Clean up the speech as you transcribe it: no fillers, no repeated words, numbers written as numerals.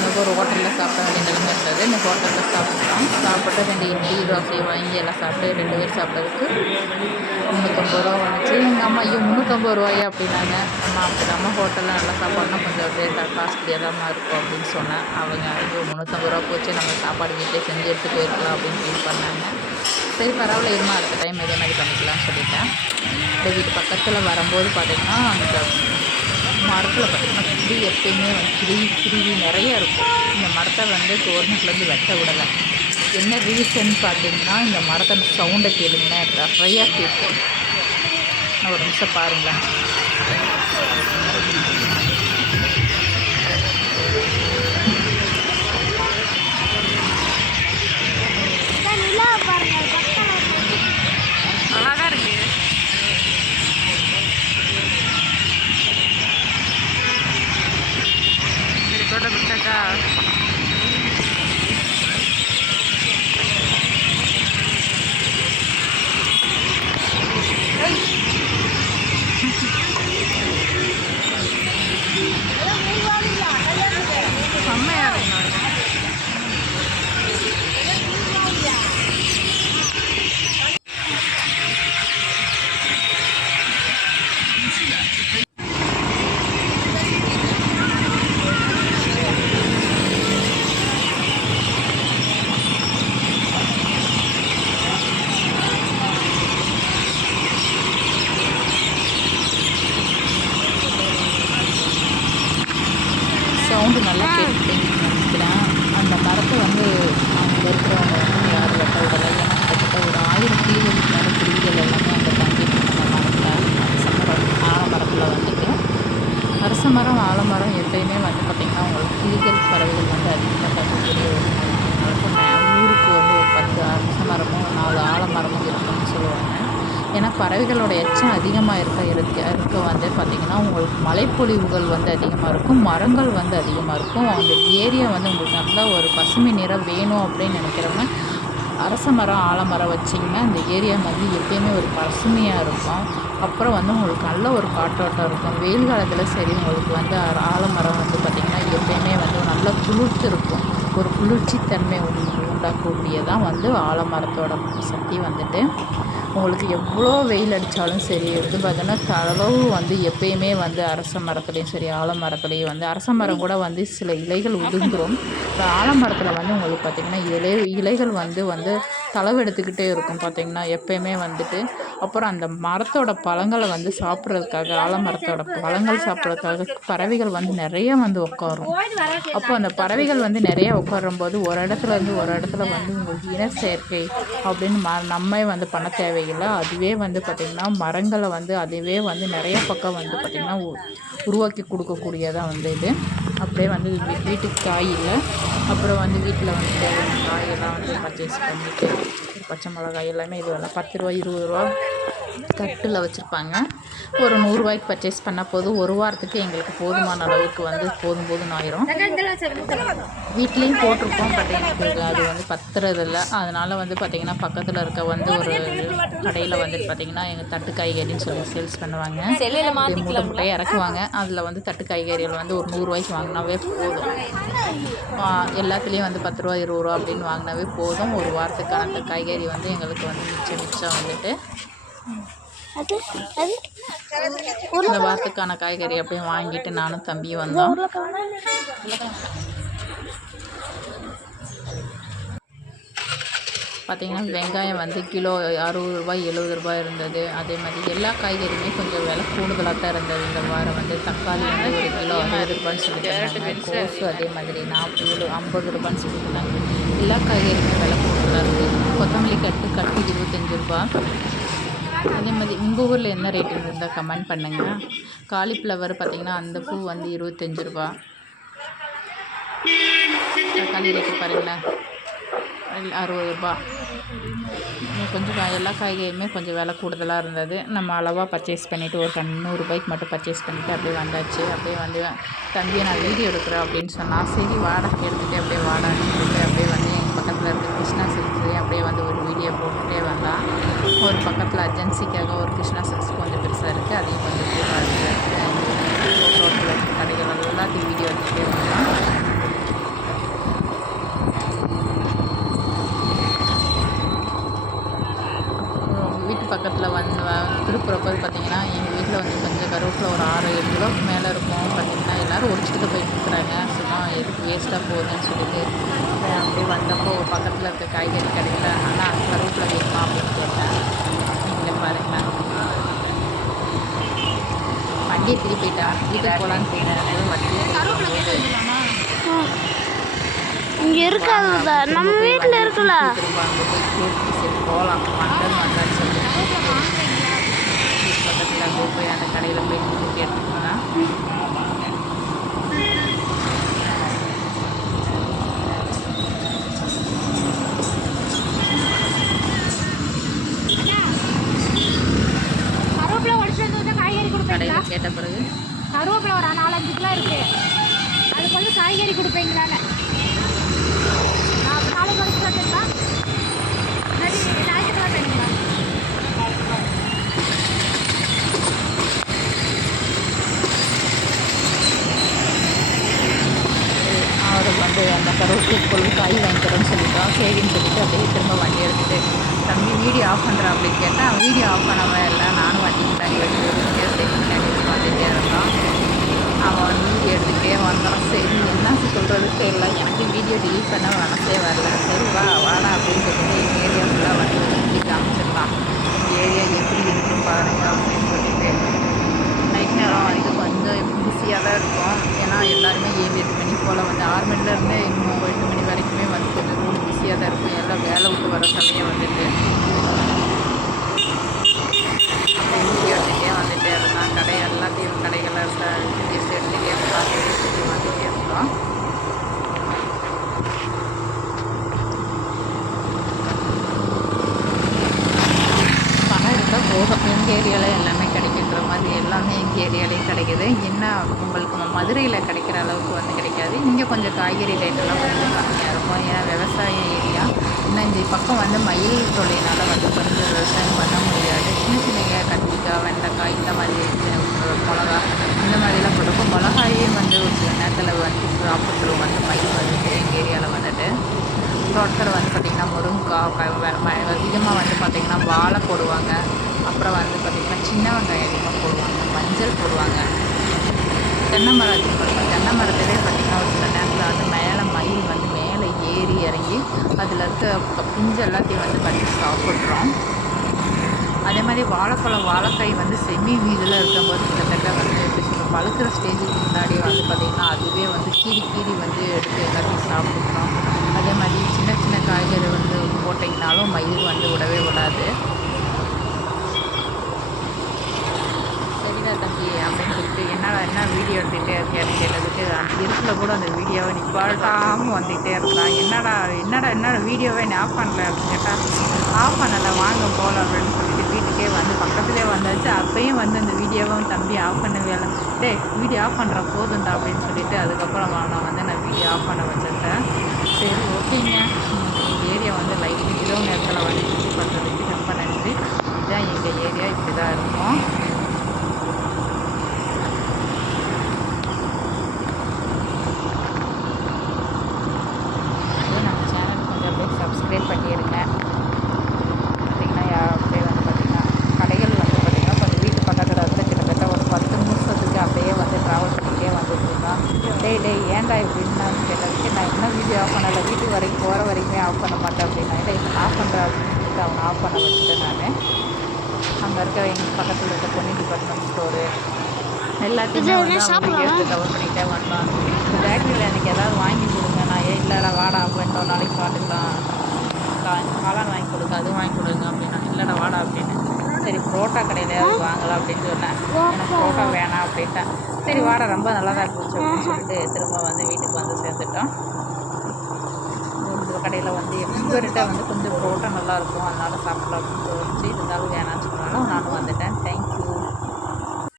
வந்தப்போ ஒரு ஹோட்டலில் சாப்பிட வேண்டிய நிலைமை இருந்தது. இந்த ஹோட்டலில் சாப்பிட்டோம். சாப்பிட்டு 2 இட்லி தோசை வாங்கி எல்லாம் சாப்பிட்டு 2 பேர் சாப்பிட்டதுக்கு ரூ. 350 வந்துச்சு. எங்கள் அம்மா ஐயோ ரூ. 350 அப்படின்னாங்க. அம்மா ஹோட்டலில் நல்லா சாப்பாடுனா கொஞ்சம் ரேட்டாக காஸ்ட்லியாக தான் இருக்கும் அப்படின்னு சொன்னேன். அவங்க ஐயோ ரூ. 350 போச்சு, நம்ம சாப்பாடு வீட்டிலே செஞ்சு எடுத்து போயிருக்கலாம் அப்படின்னு ஃபீல் பண்ணாங்க. சரி பரவாயில்ல, இருமா அடுத்த டைம் இதே மாதிரி பண்ணிக்கலாம்னு சொல்லிட்டேன். இந்த வீட்டு பக்கத்தில் வரும்போது பார்த்திங்கன்னா அந்த மரத்தில் பார்த்திங்கன்னா கிளி எப்பயுமே கிருவி நிறைய இருக்கும். இந்த மரத்தை வந்து கவர்மெண்ட்லேருந்து வெட்ட விடலை. என்ன ரீசன் பார்த்திங்கன்னா இந்த மரத்தை சவுண்டை கேளுங்கன்னா நிறையா கேட்கும். நான் ஒரு நிமிஷம் பாருங்களேன். அழகாக இருக்கு. ஃபோட்டோ பிடிச்சாக்கா செம்மையாக இருக்கும். சவுண்டு நல்லா கேட்டுட்டேன்னு நினைக்கிறேன். அந்த மரத்தை வந்து அங்கே இருக்கிறவங்க வந்து யாரும் வெட்ட விடலை. ஏன்னா கிட்டத்தட்ட ஒரு 1000 கிளிகளுக்கு மேலே குருவிகள் எல்லாமே அங்கே தங்கிட்டு அந்த மரத்தில் ஆலமரத்தில் வந்துட்டு அரச மரம் ஆலமரம் எப்பயுமே வந்து பார்த்திங்கன்னா உங்களுக்கு கிளிகள் பறவைகள் வந்து அதிகமாக தங்கக்கூடிய ஒரு மரம். ஊருக்கு வந்து ஒரு 10 அரச மரமும் 4 ஆலமரமும் இருக்குன்னு சொல்லுவாங்க. ஏன்னா பறவைகளோட எச்சம் அதிகமாக இருக்க வந்து பார்த்திங்கன்னா உங்களுக்கு மழைப்பொழிவுகள் வந்து அதிகமாக இருக்கும், மரங்கள் வந்து அதிகமாக இருக்கும். அந்த ஏரியா வந்து உங்களுக்கு நல்ல ஒரு பசுமை நிறம் வேணும் அப்படின்னு நினைக்கிறவங்க அரச மரம் ஆலமரம் வச்சிங்கன்னா அந்த ஏரியா வந்து எப்பயுமே ஒரு பசுமையாக இருக்கும். அப்புறம் வந்து உங்களுக்கு நல்ல ஒரு காற்றோட்டம் இருக்கும். வெயில் காலத்தில் சரி உங்களுக்கு வந்து ஆலமரம் வந்து பார்த்திங்கன்னா எப்பயுமே வந்து நல்ல குளிர்ச்சி இருக்கும். ஒரு குளிர்ச்சி தன்மை உண்டாக்கக்கூடியதான் வந்து ஆலமரத்தோட சக்தி வந்துட்டு. உங்களுக்கு எவ்வளோ வெயில் அடித்தாலும் சரி வந்து பார்த்தோன்னா தளவு வந்து எப்பயுமே வந்து அரச மரத்துலேயும் சரி ஆலமரத்துலேயும் வந்து அரச மரம் கூட வந்து சில இலைகள் உதிர்ந்துடும். இப்போ ஆலமரத்தில் வந்து உங்களுக்கு பார்த்திங்கன்னா இலைகள் வந்து தளவு எடுத்துக்கிட்டே இருக்கும் பார்த்திங்கன்னா எப்பயுமே வந்துட்டு. அப்புறம் அந்த மரத்தோட பழங்களை வந்து சாப்பிட்றதுக்காக ஆலமரத்தோட பழங்கள் சாப்பிட்றதுக்காக பறவைகள் வந்து நிறைய வந்து உட்காரும். அப்போ அந்த பறவைகள் வந்து நிறைய உட்காரும்போது ஒரு இடத்துல வந்து உங்களுக்கு இன சேர்க்கை அப்படின்னு நம்மே வந்து பண்ண தேவையில்லை. அதுவே வந்து பார்த்திங்கன்னா மரங்களை வந்து அதுவே வந்து நிறைய பக்கம் வந்து பார்த்திங்கன்னா உருவாக்கி கொடுக்கக்கூடியதாக வந்து இது. அப்படியே வந்து வீட்டுக்கு காய் இல்லை, அப்புறம் வந்து வீட்டில் வந்து தேவையான காயெல்லாம் வந்து பர்ச்சேஸ் பண்ணிவிட்டு பச்சை மிளகாய் எல்லாமே இதுவெல்லாம் 10 ரூபா 20 ரூபா கட்டில் வச்சுருப்பாங்க. ஒரு 100 ரூபாய்க்கு பர்ச்சேஸ் பண்ணால் போதும். ஒரு வாரத்துக்கு எங்களுக்கு போதுமான அளவுக்கு வந்து போதும்னு ஆயிரும். வீட்லேயும் போட்டிருப்போம், பட் எனக்கு அது வந்து பத்துறதில்லை. அதனால் வந்து பார்த்திங்கன்னா பக்கத்தில் இருக்க வந்து ஒரு கடையில் வந்துட்டு பார்த்திங்கன்னா எங்கள் தட்டு காய்கறின்னு சொல்லி சேல்ஸ் பண்ணுவாங்க. மூட்டை மூட்டையாக இறக்குவாங்க. அதில் வந்து தட்டு காய்கறிகள் வந்து ஒரு 100 ரூபாய்க்கு வாங்கினாவே போதும். எல்லாத்துலேயும் வந்து 10 ரூபா 20 ரூபா அப்படின்னு வாங்கினாவே போதும். ஒரு வாரத்துக்கான காய்கறி வந்து எங்களுக்கு வந்து மிச்சம் வந்துட்டு இந்த வாரத்துக்கான காய்கறி அப்படியே வாங்கிட்டு நானும் தம்பியும் வந்தோம். பார்த்திங்கன்னா வெங்காயம் வந்து கிலோ 60 ரூபாய் 70 ரூபாய் இருந்தது. அதே மாதிரி எல்லா காய்கறியுமே கொஞ்சம் விலை கூடுதலாக தான் இருந்தது இந்த வாரம். வந்து தக்காளி வந்து ஒரு கிலோ 60 ரூபான்னு சொல்லியிருந்தாங்க. கோஸு அதே மாதிரி 50 ரூபான்னு சொல்லியிருந்தாங்க. எல்லா காய்கறியுமே விலை கூடுதலாக இருக்குது. கொத்தமல்லி கட்டு 25 ரூபா. அதே மாதிரி உங்கள் ஊரில் என்ன ரேட்டிங் இருந்தால் கமெண்ட் பண்ணுங்கள். காலிஃப்ளவர் பார்த்திங்கன்னா அந்த பூ வந்து 25 ரூபா. தக்காளி ரேட்டு பாருங்களேன் 60 ரூபா. கொஞ்சம் எல்லா காய்கறியுமே கொஞ்சம் விலை கூடுதலாக இருந்தது. நம்ம அளவாக பர்ச்சேஸ் பண்ணிவிட்டு ஒரு 100 ரூபாய்க்கு மட்டும் பர்ச்சேஸ் பண்ணிவிட்டு அப்படியே வந்தாச்சு. அப்படியே வந்து தம்பியை நான் வீடியோ எடுக்கிறேன் அப்படின்னு சொன்னால் சரி வாடகை எடுத்துகிட்டு அப்படியே வாடகைன்னு சொல்லிட்டு அப்படியே வந்து எங்கள் பக்கத்தில் இருக்க கிருஷ்ணா சில்க்ஸு அப்படியே வந்து ஒரு வீடியோ போட்டுகிட்டே வந்தான். ஒரு பக்கத்தில் அர்ஜென்சிக்காக ஒரு கிருஷ்ணா சில்க்ஸ் கொஞ்சம் பெருசாக இருக்குது, அதையும் கொஞ்சம் ரோட்டில் கடைகள் எல்லாத்தையும் வீடியோ எடுத்துகிட்டே வந்தான். எல்லோரும் ஒடிச்சிட்டு போயிட்டு இருக்கிறாங்க. சும்மா எதுக்கு வேஸ்ட்டாக போகுதுன்னு சொல்லிட்டு அப்படியே வந்தப்போ பக்கத்தில் இருக்க காய்கறி கடையில் ஆனால் கருவேப்பிலை வேணுமா அப்படின்னு கேட்டேன். நீங்களே பாருங்களேன். வண்டியை திருப்பிட்டா வீட்டுக்கு போகலான்னு போயிட்டு வண்டியை இங்கே இருக்காது, நம்ம வீட்டில் இருக்குல்ல. திரும்ப அங்கே போய் கேட்டு சரி போகலாம் வந்தான்னு சொல்லி பக்கத்தில் அங்கே போய் அந்த கடையில் போய் கேட்டுருந்தா கடையில் கேட்ட பிறகு கருவேப்பிலை ஒரு 4-5 கிலோ இருக்குது, அதுக்கு வந்து காய்கறி கொடுப்பீங்களான்னு. நான் நாளைக்கு உடச்சு வந்துங்களா, ஞாயிற்றுக்கிழமை வேணுங்களா? அவருக்கு வந்து அந்த கருவேப்பிலை பொருள் காய் வாங்கிக்கிறோன்னு சொல்லிட்டோம். சரின்னு சொல்லிட்டு அப்படியே திரும்ப வண்டி எடுத்துகிட்டு தம்பி வீடியோ ஆஃப் பண்ணுறான் அப்படின்னு கேட்டால் அவன் வீடியோ ஆஃப் பண்ணவே இல்லை. நானும் வண்டி முன்னாடி வச்சு வந்துகிட்டே இருந்தான். அவன் வந்து வீடியோ எடுத்துகிட்டே வந்தான். சரி என்ன சொல்கிறது தெரியல, எனக்கு வீடியோ டிலீட் பண்ண மனசே வரல. சரி வாடா அப்படின்னு சொல்லிட்டு எங்கள் ஏரியா ஃபுல்லாக வந்து சுற்றி காமிச்சிடலாம், ஏரியா எப்படி இருக்குன்னு பாருங்க அப்படின்னு சொல்லிட்டு. நைட் நேரம் வந்து கொஞ்சம் பிஸியாக தான் இருக்கும். ஏன்னா எல்லாருமே 7-8 மணி போல் வந்து 6 மணிலேருந்து இன்னும் 8 மணி வரைக்குமே வந்து கொஞ்சம் ரோடு பிஸியாக தான் இருக்கும். எல்லாம் வேலை விட்டு வர சமயம் வந்துட்டு வீடியோ எடுத்துகிட்டே வந்துகிட்டே இருந்தான். எல்லாத்தையும் கடைகளை எடுத்துகிட்டே வந்துகிட்டே இருந்தோம். பணம் இருந்தால் போதும். எங்கள் ஏரியாவில் எல்லாமே கிடைக்கின்ற மாதிரி எல்லாமே எங்கள் ஏரியாலையும் கிடைக்கிது. என்ன உங்களுக்கு மதுரையில் கிடைக்கிற அளவுக்கு வந்து கிடைக்காது. இங்கே கொஞ்சம் காய்கறி ரேட்டெல்லாம் கொஞ்சம் கம்மியாக இருக்கும். ஏன்னா விவசாய ஏரியா. இன்னும் இந்த பக்கம் வந்து மயில் தொல்லையினால் வந்து கொஞ்சம் விவசாயம் பண்ண முடியாது. சின்ன சின்ன கத்திரிக்காய், வெண்டைக்காய் இந்த மாதிரி மிளகா இந்த மாதிரிலாம் போட்டப்போ மிளகாயே வந்து ஒரு சில நேரத்தில் வந்து சாப்பிட்ருவோம் வந்து மயில் வந்துட்டு எங்கள் ஏரியாவில் வந்துட்டு. தோட்டத்தில் வந்து பார்த்திங்கன்னா முருங்கைக்காய் அதிகமாக வந்து பார்த்திங்கன்னா வாழை போடுவாங்க. அப்புறம் வந்து பார்த்திங்கன்னா சின்ன வெங்காயம் அதிகமாக போடுவாங்க, மஞ்சள் போடுவாங்க, தென்னை மரம் வச்சுருப்பாங்க. தென்னை மரத்திலே பார்த்திங்கன்னா ஒரு சில நேரத்தில் வந்து மேலே மயில் வந்து மேலே ஏறி இறங்கி அதில் இருக்க பிஞ்சு எல்லாத்தையும் வந்து பறித்து சாப்பிட்றோம். அதே மாதிரி வாழைக்காய் வந்து செமி வீதில் இருக்கும்போது கிட்டத்தட்ட வந்து எப்படி சொல்கிறோம், பழுக்கிற ஸ்டேஜுக்கு முன்னாடியே வந்து பார்த்திங்கன்னா அதுவே வந்து கீறி வந்து எடுத்து எல்லாத்தையும் சாப்பிட்றோம். அதே மாதிரி சின்ன சின்ன காய்கறி வந்து போட்டிங்கனாலும் மயில் வந்து விடவே விடாது. சரிடா தம்பி அப்படின்னு சொல்லிட்டு என்ன வீடியோ எடுத்துகிட்டே இருக்கேன்னு கேட்டதுக்கு அந்த இருட்டில் கூட அந்த வீடியோவை நிப்பாட்டாமல் வந்துகிட்டே இருந்தான். என்னடா வீடியோவை நீ ஆஃப் பண்ணல அப்படின்னு கேட்டால் ஆஃப் பண்ணலை, வாங்க போகலாம் அப்படின்னு சொல்லிட்டு வீட்டுக்கே வந்து பக்கத்துலேயே வந்தாச்சு. அப்பயும் வந்து அந்த வீடியோவும் தம்பி ஆஃப் பண்ணவே இல்லை. வீடியோ ஆஃப் பண்ணுற போதுண்டா அப்படின்னு சொல்லிட்டு அதுக்கப்புறம் நான் வீடியோ ஆஃப் பண்ண வச்சுருக்கேன். சரி ஓகேங்க, ஏரியா வந்து லைட்டு இரவு நேரத்தில் வந்து சுற்றி பண்ணுறதுக்கு ரொம்ப நன்றி. இதுதான் எங்கள் ஏரியா, இப்படி தான் இருக்கும். நம்ம சேனல் கொஞ்சம் அப்படியே சப்ஸ்கிரைப் பண்ணிடுங்க. பார்த்திங்கன்னா அப்படியே வந்து பார்த்திங்கன்னா கடைகள் வந்து பார்த்திங்கன்னா கொஞ்சம் வீட்டு பக்கத்தில் வந்து கிட்டத்தட்ட ஒரு 10 நிமிஷத்துக்கு அப்படியே வந்து ட்ராவல் பண்ணிகிட்டே வந்துட்டுருக்கான். டேய் ஏன்டா இப்படின்னு கேட்டதுக்கு நான் இன்னும் வீடியோ ஆஃப் பண்ணலை, வீட்டுக்கு வரைக்கும் போகிற வரைக்குமே ஆஃப் பண்ண மாட்டேன் அப்படின்னா இப்போ ஆஃப் பண்ணுறேன் அப்படின்னு சொல்லிட்டு அவனை ஆஃப் பண்ண வச்சுட்டேன். நான் அங்கே இருக்க எங்கள் பக்கத்தில் இருக்க பொன்னி டிபார்ட்மெண்ட் ஸ்டோரு எல்லாத்தையுமே வந்து அவன் வீடியோஸை கவர் பண்ணிகிட்டே வந்தான். இந்த பேக்கரியில் எனக்கு ஏதாவது வாங்கி கொடுங்க. நான் இல்லைடா வாடா அப்படின்ட்டு நாளைக்கு பார்த்துக்கலாம், காளான் வாங்கி கொடுங்க, அதுவும் வாங்கி கொடுங்க அப்படின்னா இல்லைடா வாடா அப்படின்னு. சரி புரோட்டா கடையிலையாவது வாங்கலாம் அப்படின்னு சொன்னேன். எனக்கு புரோட்டா வேணாம் அப்படின்ட்டேன். சரி வாடா ரொம்ப நல்லா தான் இருந்துச்சு அப்படின்னு சொல்லிட்டு திரும்ப வந்து வீட்டுக்கு வந்து சேர்ந்துட்டோம். இந்த கடையில் வந்து இவர்கிட்ட வந்து கொஞ்சம் புரோட்டா நல்லாயிருக்கும், அதனால் சாப்பிடலாம் அப்படின்னு தோணுச்சு. இருந்தாலும் வேணான்னு சொன்னாலும் நானும் வந்துட்டேன்.